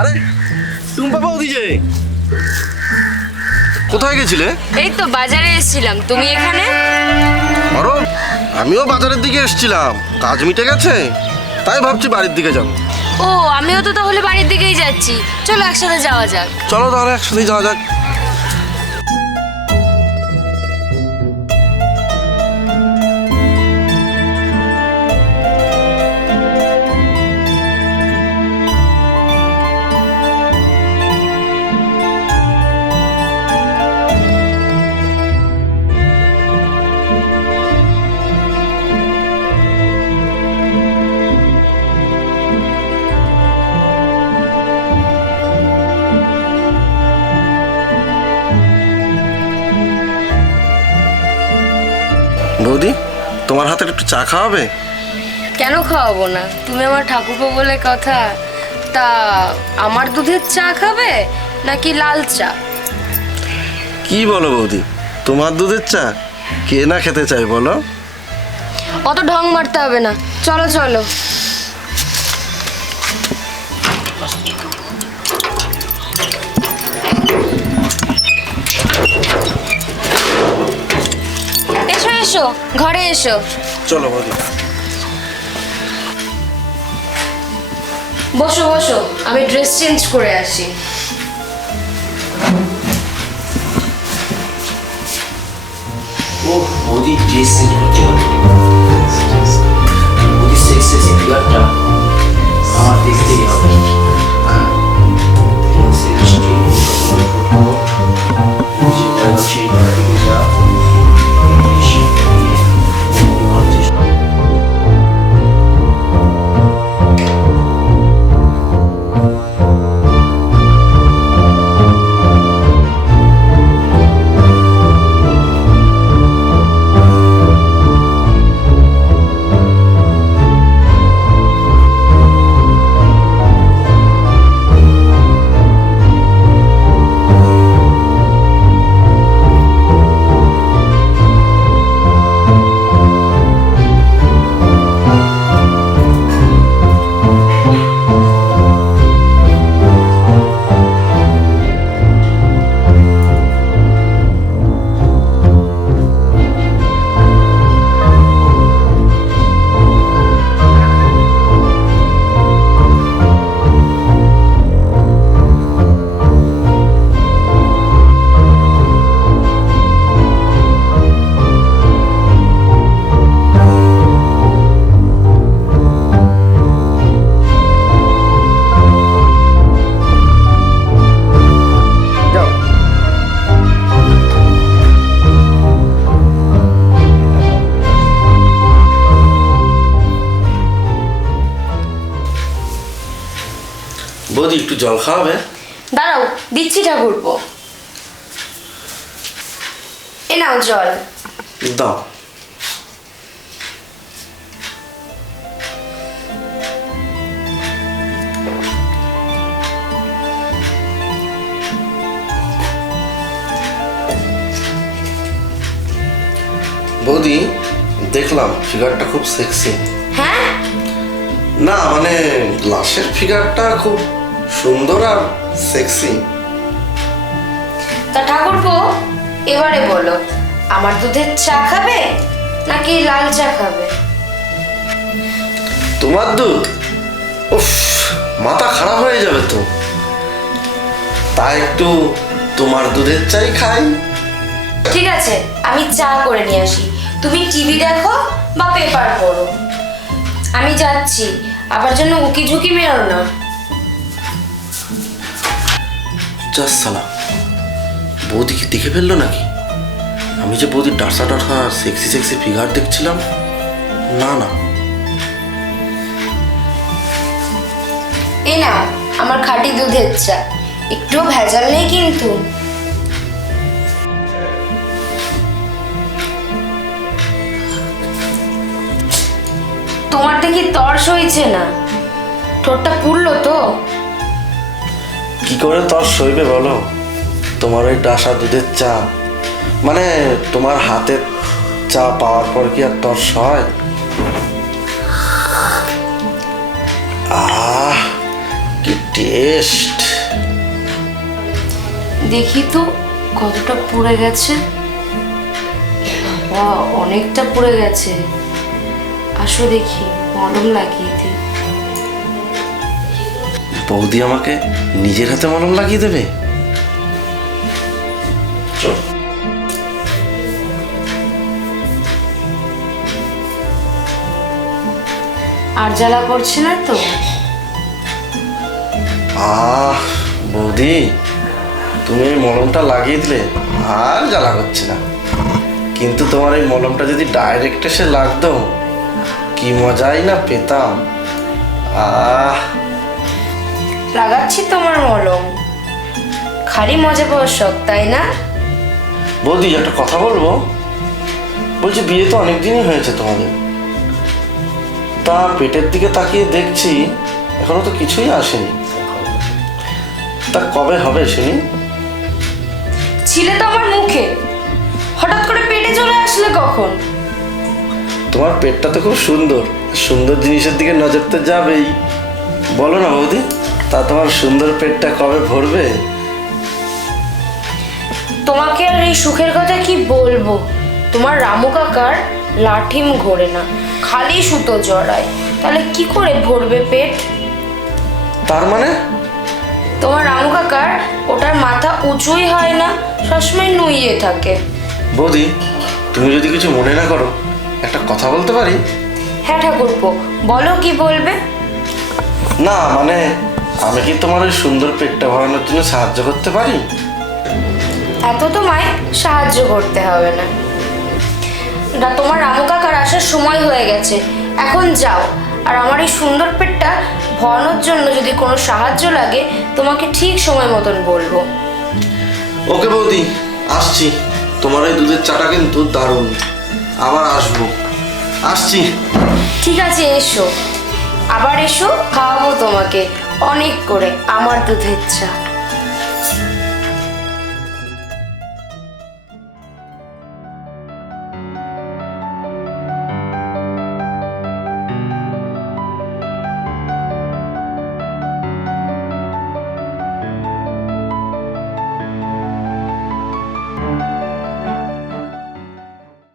আরে টুম্পা বৌদি যে কোথায় গেছিলে? এই তো বাজারে এসেছিলাম। তুমি এখানে? বড় আমিও বাজারের দিকে এসেছিলাম। কাজ মিটে গেছে তাই ভাবছি বাড়ির দিকে যাব। ও আমিও তো তাহলে বাড়ির দিকেই যাচ্ছি। চলো একসাথে যাওয়া যাক। চলো তাহলে একসাথে যাওয়া যাক। তোমার হাতের একটু চা খাওয়াবে? কেন খাওয়াবো না? তুমি আমার ঠাকুরপো বলে কথা। তা আমার দুধের চা খাবে নাকি লাল চা? কি বলো বৌদি? তোমার দুধের চা? কে না খেতে চাই বলো? অত ঢং মারতে হবে না। চলো চলো। এসো এসো ঘরে এসো। চলো বৌদি। বসো বসো আমি ড্রেস চেঞ্জ করে আসি। ও মোদি ড্রেস চেঞ্জ করতে বৌদি একটু জল খাওয়াবে? দাঁড়াও দিচ্ছি ঠাকুরপো এ নাও জল। দাও। বৌদি দেখলাম ফিগারটা খুব সেক্সি হ্যাঁ? না মানে লাশের ফিগারটা খুব সুন্দর আর সেক্সি তা ঠাকুরপো এবারে বলো আমার দুধের চা খাবে নাকি লাল চা খাবে? তোমার দুধ? উফ মাথা খারাপ হয়ে যাবে তো। তা একটু তোমার দুধের চাই খাই। ঠিক আছে আমি চা করে নিয়ে আসি। তুমি টিভি দেখো বা পেপার পড়ো। আমি যাচ্ছি আবার যেন উকি ঝুঁকি মেরো না। জাস সালা বৌদি কি দেখে ফেলল নাকি? আমি যে বৌদির ডাসা ডাসা সেক্সি সেক্সি ফিগার দেখছিলাম, না না। এই না আমার খাঁটি দুধের চা। একটু ভেজাল নেই কিন্তু। তোমার দেখি তর্স হয়েছে না। ঠোঁটটা পুড়লো তো। কি করে তোর সইবে বলো? তোমার ওই ডাসা দুধের চা। মানে তোমার হাতের চা পাওয়ার পর কি আর তোর সয়? আহ, কি টেস্ট দেখি তো, কতটা পুড়ে গেছে। অনেকটা পুড়ে গেছে। আসো দেখি মলম লাগিয়ে দিই। বৌদি আমাকে নিজের হাতে মলম লাগিয়ে দেবে? চল। আর জ্বালা করছে না তো? আহ বৌদি তুমি এই মলমটা লাগিয়ে দিলে আর জ্বালা করছে না। কিন্তু তোমার এই মলমটা যদি ডাইরেক্ট এসে লাগতো কি মজাই না পেতাম। আহ লাগাচ্ছি তোমার মলম। খালি মজা পাওয়ার শখ তাই না? বৌদি একটা কথা বলব? বলছি বিয়ে তো অনেক দিনই হয়েছে তোমাদের। তা পেটের দিকে তাকিয়ে দেখছি এখনও তো কিছুই আসেনি। তা কবে হবে শুনি? ছিলে তো আমার মুখে। হঠাৎ করে পেটে চলে আসলে কখন? তোমার পেটটা তো খুব সুন্দর সুন্দর জিনিসের দিকে নজর তো যাবেই। বলো না বৌদি। তা তোমার সুন্দর পেটটা কবে ভরবে? তোমাকে আর এই সুখের কথা কি বলব? তোমার রামু কাকার লাঠিম ঘোরে না খালি সুতো জড়ায়। তাহলে কি করে ভরবে পেট? তার মানে? তোমার রামু কাকার ওটার মাথা উঁচুই হয় না সবসময় নুইয়ে থাকে। বৌদি তুমি যদি কিছু মনে না করো একটা কথা বলতে পারি? হ্যাঁ ঠাকুরপো বলো কি বলবে? না মানে আমি কি তোমার ওই সুন্দর পেটটা ভরানোর জন্য সাহায্য করতে পারি? এত তোমায় সাহায্য করতে হবে না। না তোমার রামু কাকার আসার সময় হয়ে গেছে। এখন যাও। আর আমার এই সুন্দর পেটটা ভরানোর জন্য যদি কোনো সাহায্য লাগে তোমাকে ঠিক সময় মতন বলব। ওকে বৌদি আসছি। তোমার ওই দুধের চাটা কিন্তু দারুণ। আবার আসব। আসছি। ঠিক আছে এসো। আবার এসো খাওয়াবো তোমাকে। অনেক করে আমার দুধের চা।